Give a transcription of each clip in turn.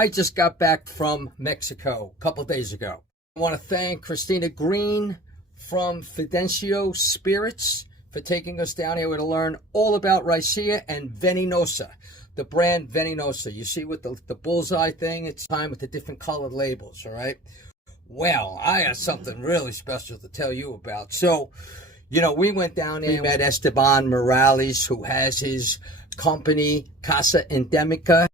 I just got back from Mexico a couple days ago. I want to thank Christina Green from Fidencio Spirits for taking us down here to learn all about Raicilla and Venenosa, the brand Venenosa. You see with the bullseye thing, it's time with the different colored labels, all right? Well, I have something really special to tell you about. So, you know, we went down there, we met Esteban Morales, who has his company, Casa Endemica,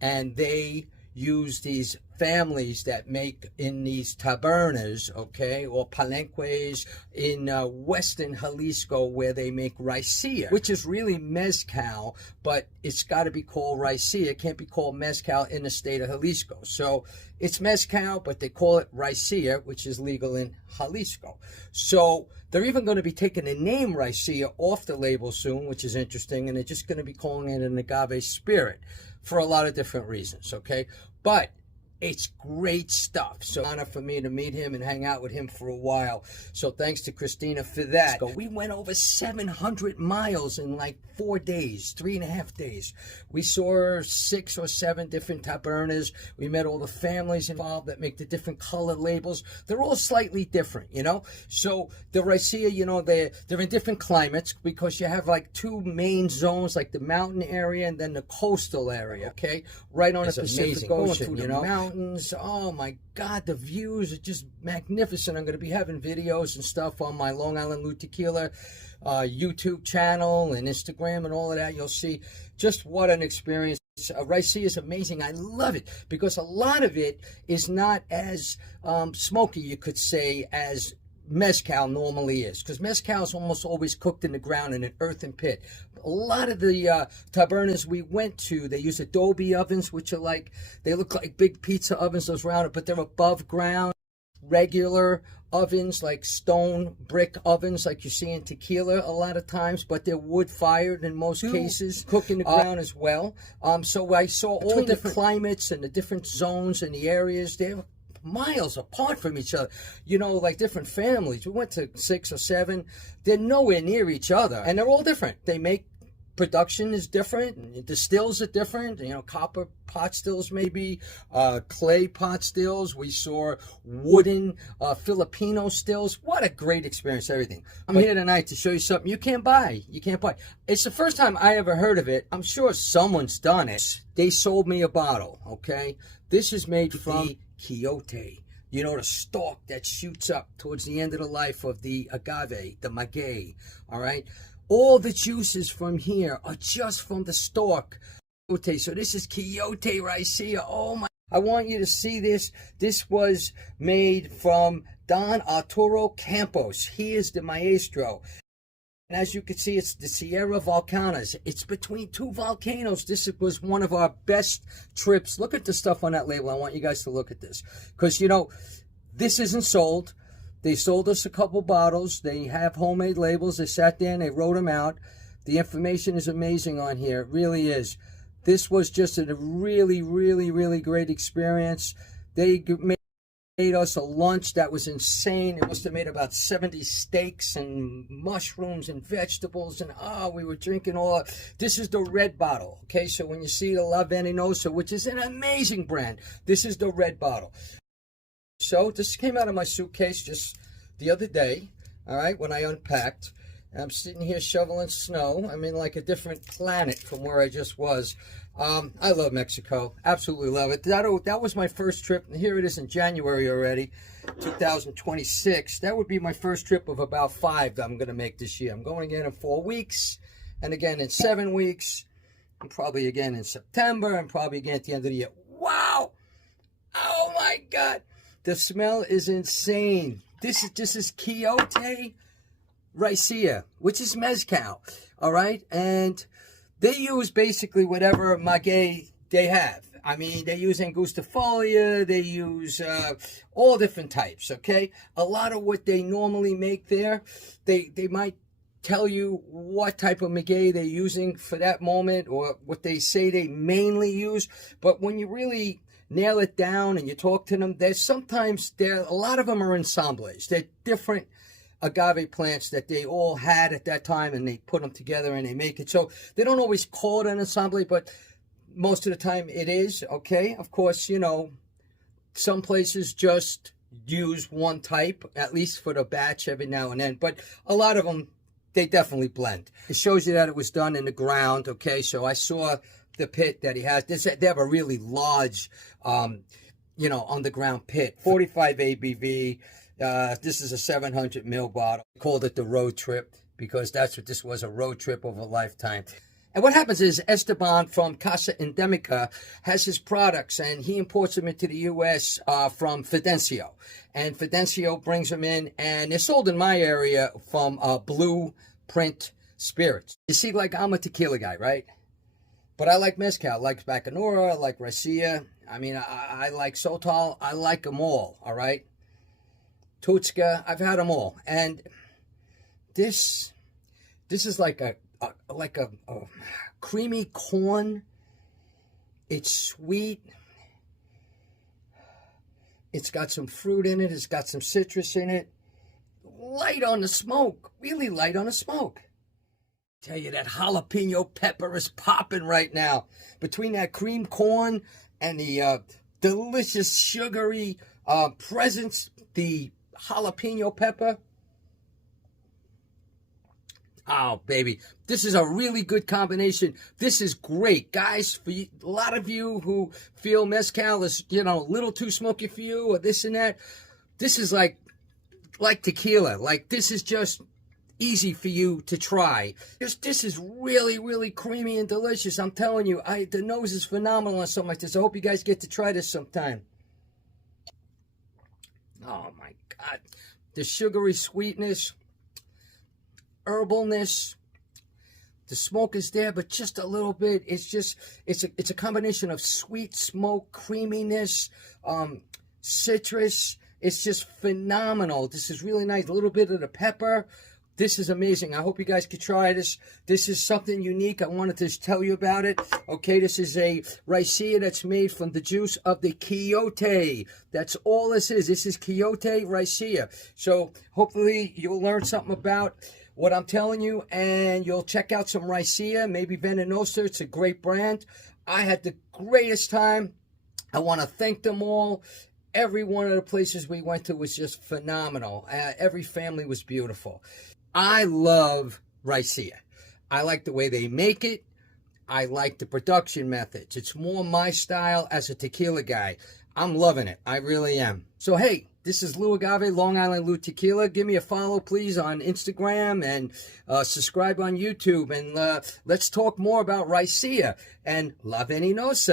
and they use these families that make in these tabernas, okay, or palenques in western Jalisco, where they make raicilla, which is really mezcal, but it's got to be called raicilla. It can't be called mezcal in the state of Jalisco. So it's mezcal, but they call it raicilla, which is legal in Jalisco. So they're even going to be taking the name raicilla off the label soon, which is interesting, and they're just going to be calling it an agave spirit for a lot of different reasons, okay? But it's great stuff. So honor for me to meet him and hang out with him for a while. So thanks to Christina for that. We went over 700 miles in like 4 days, 3.5 days. We saw 6 or 7 different tabernas. We met all the families involved that make the different color labels. They're all slightly different, you know? So the Raicilla, you know, they're in different climates because you have like 2 main zones, like the mountain area and then the coastal area, okay? Right on the Pacific Ocean, you know? Mountains. Oh my God, the views are just magnificent. I'm going to be having videos and stuff on my Long Island Lou Tequila YouTube channel and Instagram and all of that. You'll see just what an experience. Raicilla is amazing. I love it because a lot of it is not as smoky, you could say, as mezcal normally is, because mezcal is almost always cooked in the ground in an earthen pit. A lot of the tabernas we went to, they use adobe ovens, which are like, they look like big pizza ovens, those round, but they're above ground. Regular ovens, like stone brick ovens, like you see in tequila a lot of times, but they're wood fired in most cases, cook in the ground as well. So I saw all the different climates and the different zones and the areas. They're miles apart from each other, you know, like different families. We went to 6 or 7. They're nowhere near each other, and they're all different. They make, production is different, the stills are different, you know, copper pot stills maybe, clay pot stills. We saw wooden Filipino stills. What a great experience, everything. I'm here tonight to show you something you can't buy. You can't buy. It's the first time I ever heard of it. I'm sure someone's done it. They sold me a bottle, okay? This is made from the Quiote. You know, the stalk that shoots up towards the end of the life of the agave, the maguey, all right? All the juices from here are just from the stalk. So this is Quiote Raicilla. Oh my, I want you to see this. This was made from Don Arturo Campos. He is the maestro. And as you can see, it's the Sierra Volcanes. It's between 2 volcanoes. This was one of our best trips. Look at the stuff on that label. I want you guys to look at this. Because, you know, this isn't sold. They sold us a couple bottles. They have homemade labels. They sat there and they wrote them out. The information is amazing on here. It really is. This was just a really, really, really great experience. They made us a lunch that was insane. It must have made about 70 steaks and mushrooms and vegetables. And we were drinking all. This is the red bottle. Okay, so when you see the La Venenosa, which is an amazing brand, this is the red bottle. So this came out of my suitcase just the other day, all right, when I unpacked. I'm sitting here shoveling snow. I'm in like a different planet from where I just was. I love Mexico. Absolutely love it. That was my first trip, and here it is in January already, 2026. That would be my first trip of about 5 that I'm going to make this year. I'm going again in 4 weeks, and again in 7 weeks, and probably again in September, and probably again at the end of the year. Wow! Oh my God! The smell is insane. This is Quiote Raicilla, which is mezcal, all right? And they use basically whatever maguey they have. I mean, they use angustifolia, they use all different types, okay? A lot of what they normally make there, they might tell you what type of maguey they're using for that moment or what they say they mainly use. But when you really nail it down and you talk to them, a lot of them are ensembles. They're different agave plants that they all had at that time, and they put them together and they make it. So they don't always call it an ensemble, but Most of the time it is, okay? Of course, you know, some places just use one type, at least for the batch every now and then. But a lot of them, they definitely blend. It shows you that it was done in the ground, okay? So I saw the pit that he has. They have a really large, you know, underground pit. 45 ABV. This is a 700 ml bottle. I called it the road trip because that's what this was, a road trip of a lifetime. And what happens is Esteban from Casa Endemica has his products, and he imports them into the U.S. From Fidencio. And Fidencio brings them in, and they're sold in my area from Blueprint Spirits. You see, like, I'm a tequila guy, right? But I like mezcal, I like Bacanora, I like Raicilla. I mean, I like Sotol. I like them all right? Tutska, I've had them all. And this is like a creamy corn. It's sweet. It's got some fruit in it. It's got some citrus in it. Light on the smoke. Really light on the smoke. Tell you, that jalapeno pepper is popping right now. Between that cream corn and the delicious sugary presence, the jalapeno pepper. Oh, baby. This is a really good combination. This is great. Guys, for you, a lot of you who feel mezcal is, you know, a little too smoky for you or this and that, this is like tequila. Like, this is just easy for you to try. This is really, really creamy and delicious. I'm telling you, the nose is phenomenal on something like this. I hope you guys get to try this sometime. Oh, my God. The sugary sweetness, herbalness, the smoke is there, but just a little bit. It's a combination of sweet smoke, creaminess, citrus. It's just phenomenal. This is really nice. A little bit of the pepper. This is amazing. I hope you guys could try this. This is something unique. I wanted to tell you about it. Okay, this is a Raicilla that's made from the juice of the Quiote. That's all this is. This is Quiote Raicilla. So hopefully you'll learn something about what I'm telling you, and you'll check out some Raicilla, maybe Venenosa. It's a great brand. I had the greatest time. I want to thank them all. Every one of the places we went to was just phenomenal. Every family was beautiful. I love Raicilla. I like the way they make it. I like the production methods. It's more my style as a tequila guy. I'm loving it. I really am. So, hey, this is Lou Agave, Long Island Lou Tequila. Give me a follow, please, on Instagram, and subscribe on YouTube. And let's talk more about Raicilla and La Venenosa.